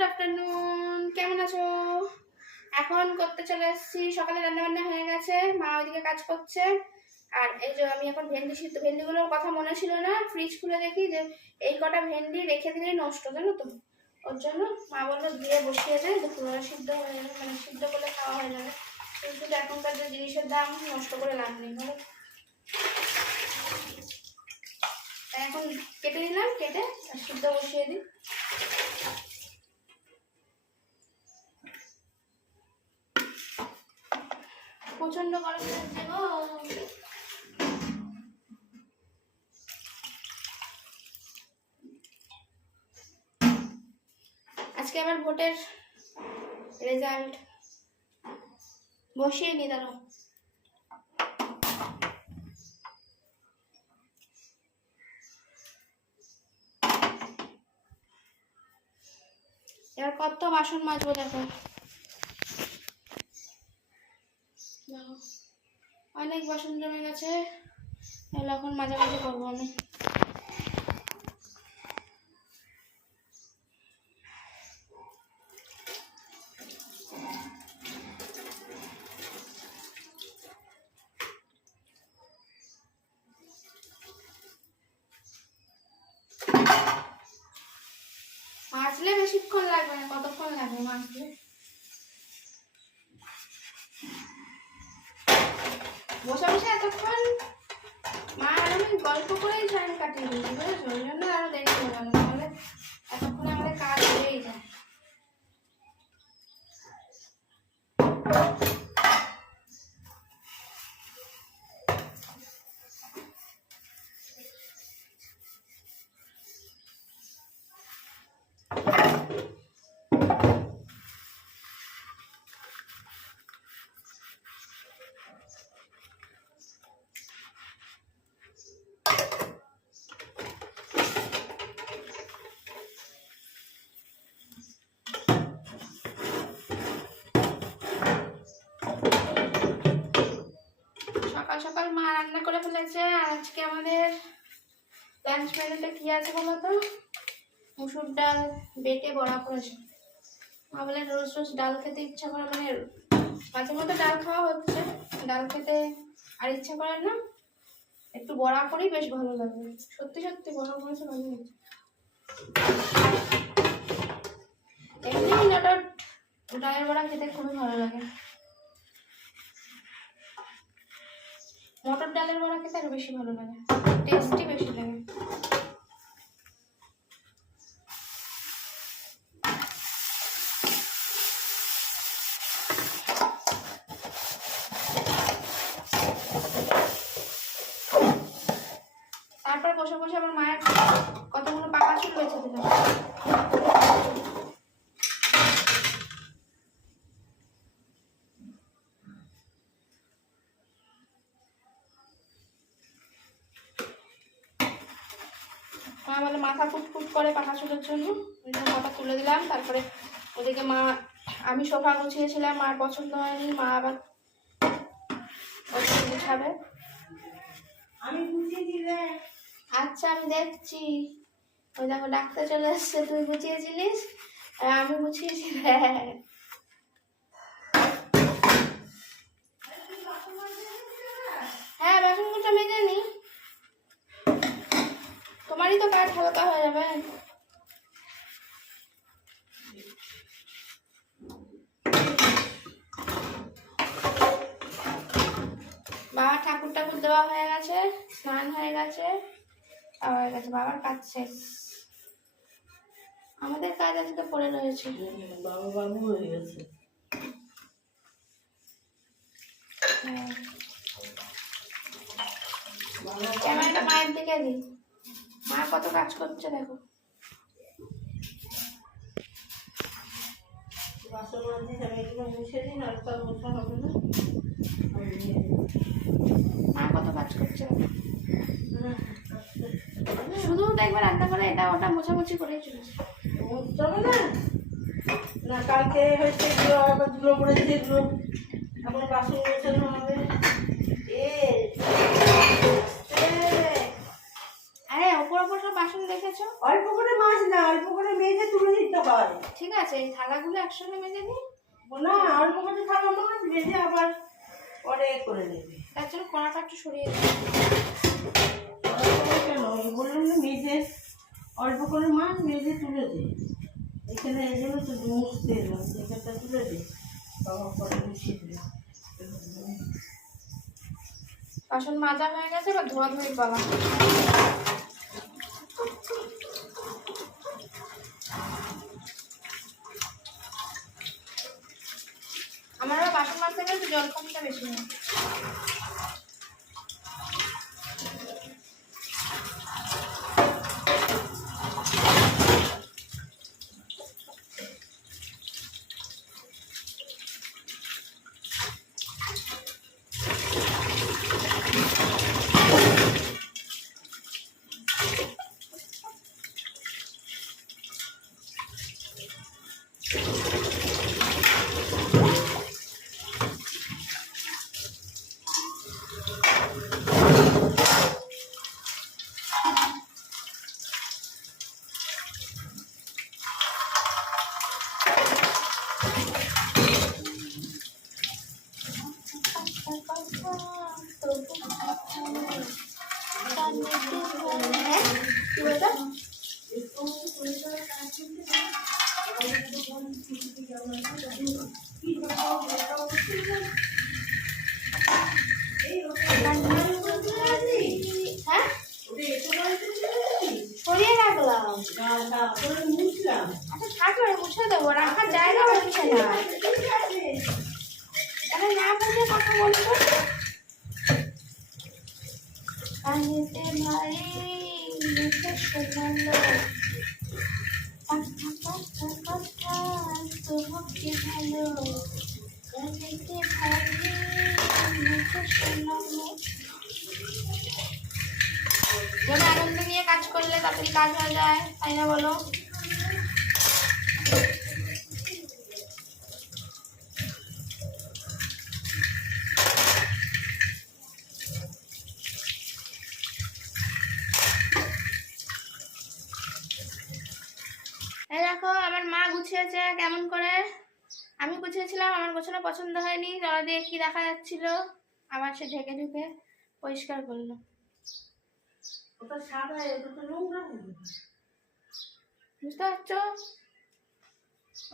Good afternoon কেমন আছো? এখন করতে চলে এসেছি সকালে রান্না বান্না হয়ে গেছে। মা ওইদিকে কাজ করছে। আর এই যে আমি এখন ভেন্ডি সিদ্ধ ভেন্ডিগুলোর কথা মনে ছিল না। ফ্রিজ খুলে দেখি যে এই কটা ভেন্ডি রেখে দিলে নষ্ট, জানো তো? ওর জন্য মা বলল দিয়ে বসিয়ে দেয় দুপুরবেলা সিদ্ধ হয়ে যাবে মানে সিদ্ধ করলে খাওয়া হয়ে যাবে। কিন্তু এখনকার যে জিনিসের দাম, নষ্ট করে লাভ নেই, বলো। এখন কেটে নিলাম, কেটে সিদ্ধ বসিয়ে দিই। প্রচণ্ড গরম লাগছে গো। আজকে আবার ভোটের রেজাল্ট। বসিয়ে নি দাঁড়ো এবার কত বাসন মাজবো দেখো। অনেক বাসন জমে গেছে। এগুলো এখন মাঝামাঝি করব আমি। বসে বসে এতক্ষণ মা আর আমি গল্প করেই টাইম কাটিয়ে দিয়েছি, বুঝেছ? ওই জন্য আরও দেরি হয়ে সকাল সকাল মা রান্না করে ফেলেছে, আর আজকে আমাদের লাঞ্চ মেনুতে কি আছে বলো তো? মুসুর ডাল বেটে বড়া করেছে। মা বলে রোজ রোজ ডাল খেতে ইচ্ছা করে মানে মাঝে মধ্যে ডাল খাওয়া হচ্ছে, ডাল খেতে আর ইচ্ছা করে না, একটু বড়া করেই বেশ ভালো লাগে। সত্যি সত্যি বড়া করেছে, ভালো হয়েছে। এমনি ডালের বড়া খেতে খুবই ভালো লাগে। মটর ডালের বড়া খেতে আরও বেশি ভালো লাগে। টেস্টি বেশি লাগে তারপর বসে বসে আমার মায়ের কতগুলো পাকা চুল বেছে দিলাম মা বলে মাথা ফুটফুট করে পাখা চুলের জন্য। ওই জন্য মাথা তুলে দিলাম। তারপরে ওদিকে মা আমি সোফা গুছিয়েছিলাম মার পছন্দ হয়নি মা আবার গুছাবে। আমি গুছিয়ে দিলে। আচ্ছা আমি দেখছি। ওই দেখো ডাক্তার চলে এসছে তুই গুছিয়েছিলিস? আর আমি গুছিয়েছি। হ্যাঁ হ্যাঁ বাসনগুলো মেজে নি। তোমারই তো কাজ হালকা হয়ে যাবে। বাবা ঠাকুর ঠাকুর দেওয়া হয়ে গেছে স্নান হয়ে গেছে। হয়ে গেছে বাবার কাজ শেষ। আমাদের কাজ আজকে পড়ে রয়েছে। বাবা বাবু হয়ে গেছে। হ্যাঁ। ক্যামেরাটা মায়ের দিকে দিই। মা কত কাজ করছে দেখো। বাসন মাঝে মুছে দিন আর তো হবে না। আমি মা কত কাজ করছে? শুধু দেখবে রান্না করে এটা ওটা মোছামুছি করেই চলেছে। না? না কালকে হয়েছে ধুলো পড়েছে এগুলো এখন বাসন গোছানো ঠিক আছে এই থালাগুলো একসঙ্গে মেজে নিই না অল্প করে থাকা মাছ মেজে আবার পরে করে নেবে। তার জন্য কড়াটা একটু সরিয়ে দিই। কেন? বললাম না মেজে অল্প করে মাছ মেজে তুলে দে। এখানে এই জন্য তো মুছতে এলাম এখানটা তুলে দে। বাবা পরে মুছিয়ে দেবে বাসন মাজা হয়ে গেছে এবার ধোয়া ধুয়ে পালা আমার আবার বাসন জল কমটা বেশি হয় হ্যাঁ কি বলতো হ্যাঁ সরিয়ে রাখলাম মুছলাম আচ্ছা থাকবে মুছে দেবো রাখার জায়গা হচ্ছে না তাহলে না বুঝে কথা বলব কানেতে ভারী মুখে শোনালো কথা কথা কথা তোমাকে ভালো কানেতে ভারী মুখে শোনালো মনে আনন্দ নিয়ে কাজ করলে তাড়াতাড়ি কাজ হয়ে যায়? তাই না বলো এই দেখো আমার মা গুছিয়েছে কেমন করে। আমি গুছিয়েছিলাম আমার গোছানো পছন্দ হয়নি। জলা দিয়ে কি দেখা যাচ্ছিল? আবার সে ঢেকে ঢুকে পরিষ্কার করল। বুঝতে পারছ?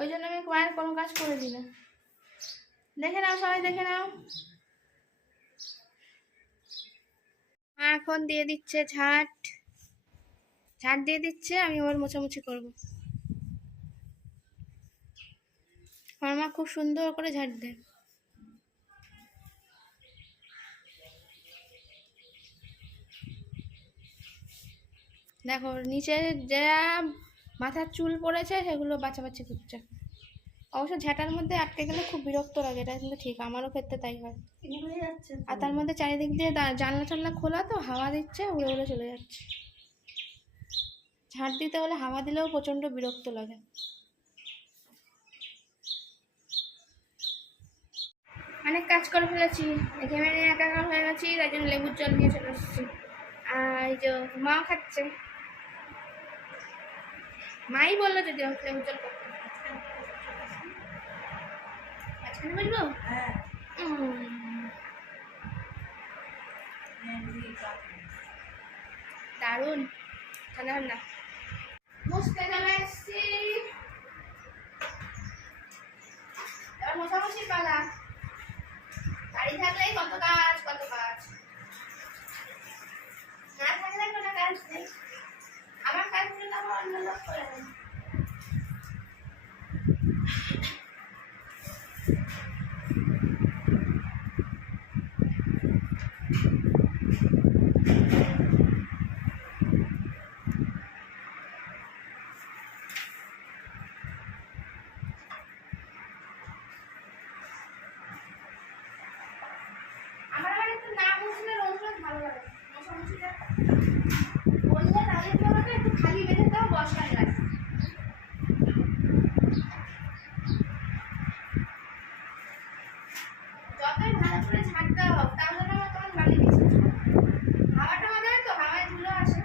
ওই জন্য আমি মায়ের কোনো কাজ করে না। দেখে নাও সবাই দেখে নাও। মা এখন দিয়ে দিচ্ছে ঝাঁট। ঝাঁট দিয়ে দিচ্ছে আমি আবার মোছামুছি করব। আমার মা খুব সুন্দর করে ঝাঁট দেয়। দেখো নিচে যারা মাথার চুল পড়েছে সেগুলো বাছাবাছি করছে। অবশ্য ঝাঁটার মধ্যে আটকে গেলে খুব বিরক্ত লাগে এটা কিন্তু ঠিক আমারও ক্ষেত্রে তাই হয়। আর তার মধ্যে চারিদিক দিয়ে জানলা টানলা খোলা তো হাওয়া দিচ্ছে উড়ে উড়ে চলে যাচ্ছে। ঝাঁট দিতে হলে হাওয়া দিলেও প্রচণ্ড বিরক্ত লাগে। অনেক কাজ করে ফেলেছি ঘেমে নিয়ে একাকার হয়ে গেছি তাই জন্য লেবুর জল নিয়ে চলে এসেছি। আর এই যে মাও খাচ্ছে। মাই বলল যদি লেবুর জল করতে মাঝখানে বলব? হ্যাঁ। দারুণ। ঠান্ডা ঠান্ডা। মুছতে চলে এসছি। এবার মোছামুছি পালা। বাড়ি থাকলেই কত কাজ কত কাজ না থাকলে কোনো কাজ নেই আমার কাজগুলো তো আমার অন্য লোক করে দেয়। আমার আবার একটু না মুছলে রোজ রোজ ভালো লাগে না। মোছামুছিটা বললে তাদের জন্য একটু খালি বেঁধে দাও বসায় লাগে যতই ভালো করে ঝাঁট দেওয়া হোক তাহলে না আমার তখন বালি দিচ্ছে হাওয়াটা মাঝে তো হাওয়ায় ধুলো আসে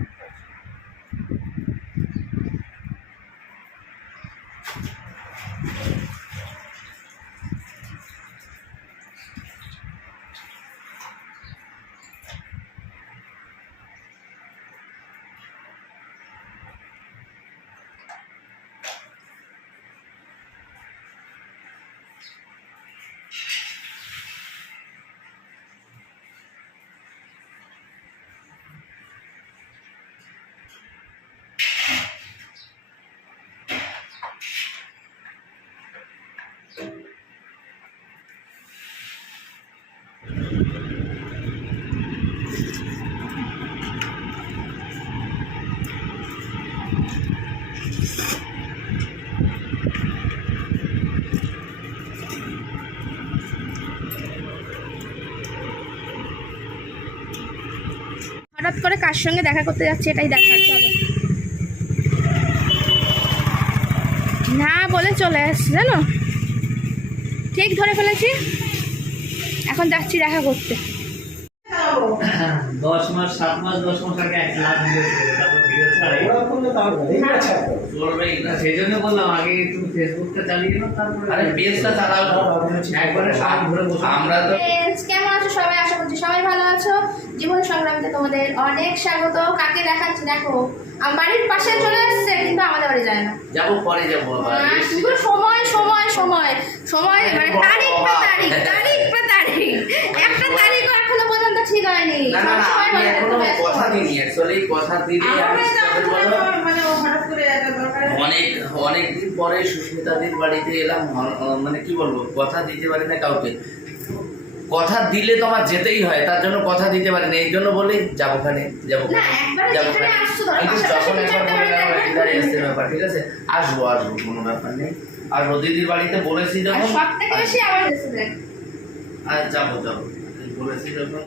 হঠাৎ করে কার সঙ্গে দেখা করতে যাচ্ছি এটাই দেখার চলো না বলে চলে আসছি জানো? ঠিক ধরে ফেলেছি। এখন যাচ্ছি দেখা করতে। দশ মাস সাত মাস দশ মাস আগে এক লাখ দিয়েছে তারপর ভিডিও ছাড়ে। করবেই না সেই জন্য বললাম আগে তুমি ফেসবুকটা চালিয়ে নাও তারপরে আরে পেজটা চালাও। একবারে সাত ঘুরে আমরা তো সবাই ভালো আছো? জীবন সংগ্রামীতে তোমাদের অনেক স্বাগত। কাকে দেখাচ্ছি? দেখো আমার বাড়ির পাশে চলে আসছে কিন্তু আমাদের বাড়ি যায় না। যাব পরে যাব শুধু সময় সময় সময়। সময় মানে তারিখ পে তারিখ তারিখ পে তারিখ। একটা তারিখও এখনও পর্যন্ত ঠিক হয়নি। কথা দিইনি অ্যাকচুয়ালি কথা মনে বলো? হয় মানে হঠাৎ করে অনেক অনেক দিন পরে সুস্মিতাদির বাড়িতে এলাম মানে কি বলব কথা দিতে পারি না কাউকে। কথা দিলে তোমার যেতেই হয় তার জন্য কথা দিতে পারেন এই জন্য বলি যাব ওখানে যাব যাব যেখানে একবার বলে গেলাম ব্যাপার ঠিক আছে? আসব আসব কোনো ব্যাপার নেই। আর রদিদির বাড়িতে বলেছি যখন দেখ আর যাব যাব। বলেছি যখন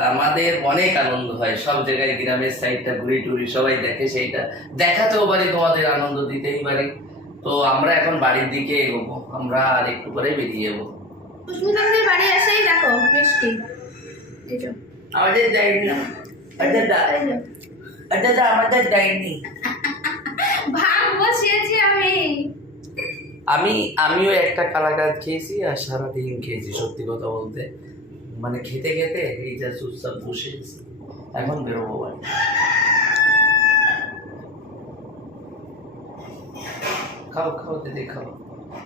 আমাদের অনেক আনন্দ হয়। সব জায়গায় গ্রামের সাইডটা ঘুরি টুরি সবাই দেখে সেইটা। দেখাতেও পারি তোমাদের আনন্দ দিতেই পারি। তো আমরা এখন বাড়ির দিকে এগোবো। আমরা আর একটু পরে বেরিয়ে যাব। সুস্মিতাদের বাড়ি দেখো বৃষ্টি। এই যে, আমাদের। আচ্ছা আমাদের যাইনি ভাগ বসিয়েছি আমি। আমি আমিও একটা কালাকাত খেয়েছি আর সারাদিন খেয়েছি সত্যি কথা বলতে। মানে খেতে খেতে এই যা চুপচাপ বসে এখন বেরোবো বাড়ি। খাও খাও দিদি খাও।